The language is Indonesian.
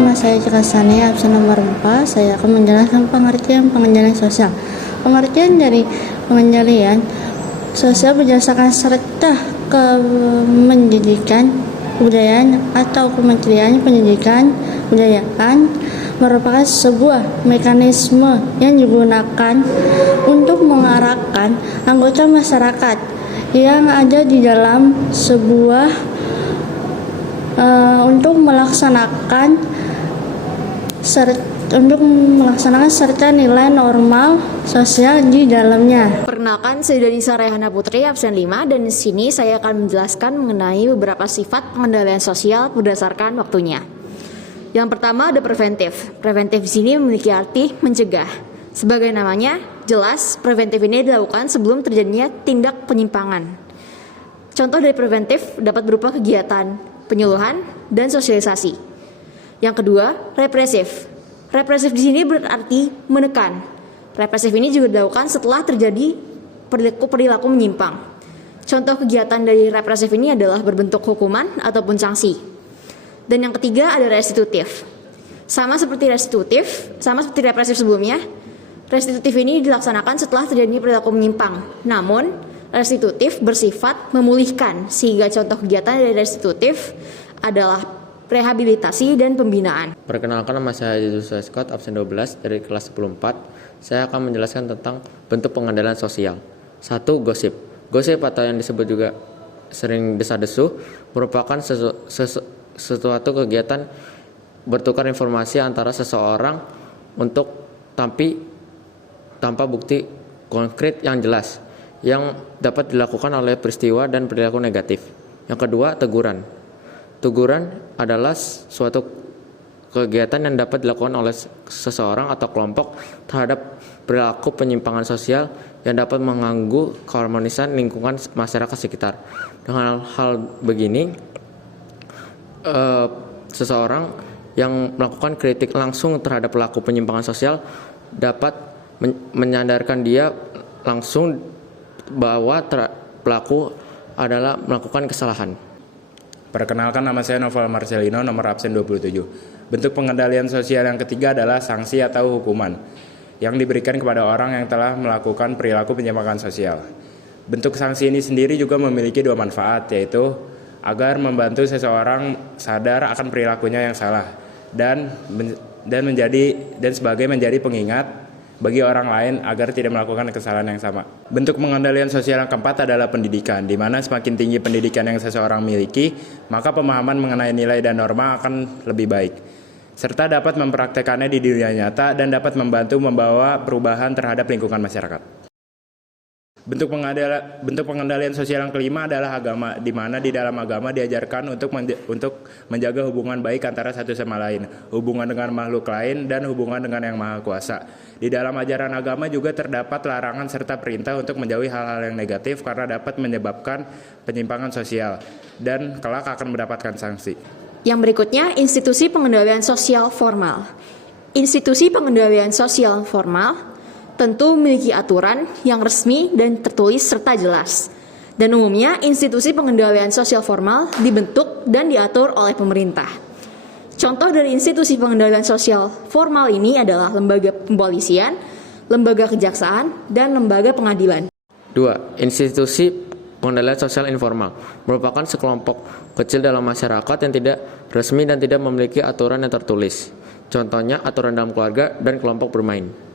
Nama saya Cika Sani, absen nomor 4. Saya akan menjelaskan pengertian pengendalian sosial. Pengertian dari pengendalian sosial berdasarkan serta kemendidikan, kebudayaan atau Kementerian Pendidikan Kebudayaan merupakan sebuah mekanisme yang digunakan untuk mengarahkan anggota masyarakat yang ada di dalam sebuah untuk melaksanakan serta nilai normal sosial di dalamnya. Perkenalkan, saya Danisa Rayhana Putri, absen 5, dan di sini saya akan menjelaskan mengenai beberapa sifat pengendalian sosial berdasarkan waktunya. Yang pertama ada preventif. Preventif di sini memiliki arti mencegah. Sebagai namanya, jelas preventif ini dilakukan sebelum terjadinya tindak penyimpangan. Contoh dari preventif dapat berupa kegiatan penyuluhan dan sosialisasi. Yang kedua, represif. Represif di sini berarti menekan. Represif ini juga dilakukan setelah terjadi perilaku menyimpang. Contoh kegiatan dari represif ini adalah berbentuk hukuman ataupun sanksi. Dan yang ketiga ada restitutif. Sama seperti represif sebelumnya, restitutif ini dilaksanakan setelah terjadi perilaku menyimpang. Namun, restitutif bersifat memulihkan, sehingga contoh kegiatan dari restitutif adalah rehabilitasi dan pembinaan. Perkenalkan, nama saya Joshua Scott, absen 12 dari kelas 10-4. Saya akan menjelaskan tentang bentuk pengendalian sosial. 1. Gosip. Gosip atau yang disebut juga sering desa-desu merupakan sesuatu kegiatan bertukar informasi antara seseorang tanpa bukti konkret yang jelas yang dapat dilakukan oleh peristiwa dan perilaku negatif. Yang kedua, teguran. Teguran adalah suatu kegiatan yang dapat dilakukan oleh seseorang atau kelompok terhadap perilaku penyimpangan sosial yang dapat mengganggu keharmonisan lingkungan masyarakat sekitar. Dengan hal begini, seseorang yang melakukan kritik langsung terhadap pelaku penyimpangan sosial dapat menyadarkan dia langsung bahwa pelaku adalah melakukan kesalahan. Perkenalkan, nama saya Novel Marcelino, nomor absen 27. Bentuk pengendalian sosial yang ketiga adalah sanksi atau hukuman yang diberikan kepada orang yang telah melakukan perilaku penyimpangan sosial. Bentuk sanksi ini sendiri juga memiliki dua manfaat, yaitu agar membantu seseorang sadar akan perilakunya yang salah dan sebagai menjadi pengingat bagi orang lain agar tidak melakukan kesalahan yang sama. Bentuk pengendalian sosial yang keempat adalah pendidikan, di mana semakin tinggi pendidikan yang seseorang miliki, maka pemahaman mengenai nilai dan norma akan lebih baik, serta dapat mempraktekannya di dunia nyata dan dapat membantu membawa perubahan terhadap lingkungan masyarakat. Bentuk pengendalian sosial yang kelima adalah agama, di mana di dalam agama diajarkan untuk menjaga hubungan baik antara satu sama lain, hubungan dengan makhluk lain, dan hubungan dengan Yang Maha Kuasa. Di dalam ajaran agama juga terdapat larangan serta perintah untuk menjauhi hal-hal yang negatif karena dapat menyebabkan penyimpangan sosial dan kelak akan mendapatkan sanksi. Yang berikutnya, institusi pengendalian sosial formal. Institusi pengendalian sosial formal tentu memiliki aturan yang resmi dan tertulis serta jelas. Dan umumnya institusi pengendalian sosial formal dibentuk dan diatur oleh pemerintah. Contoh dari institusi pengendalian sosial formal ini adalah lembaga kepolisian, lembaga kejaksaan, dan lembaga pengadilan. 2. Institusi pengendalian sosial informal merupakan sekelompok kecil dalam masyarakat yang tidak resmi dan tidak memiliki aturan yang tertulis. Contohnya aturan dalam keluarga dan kelompok bermain.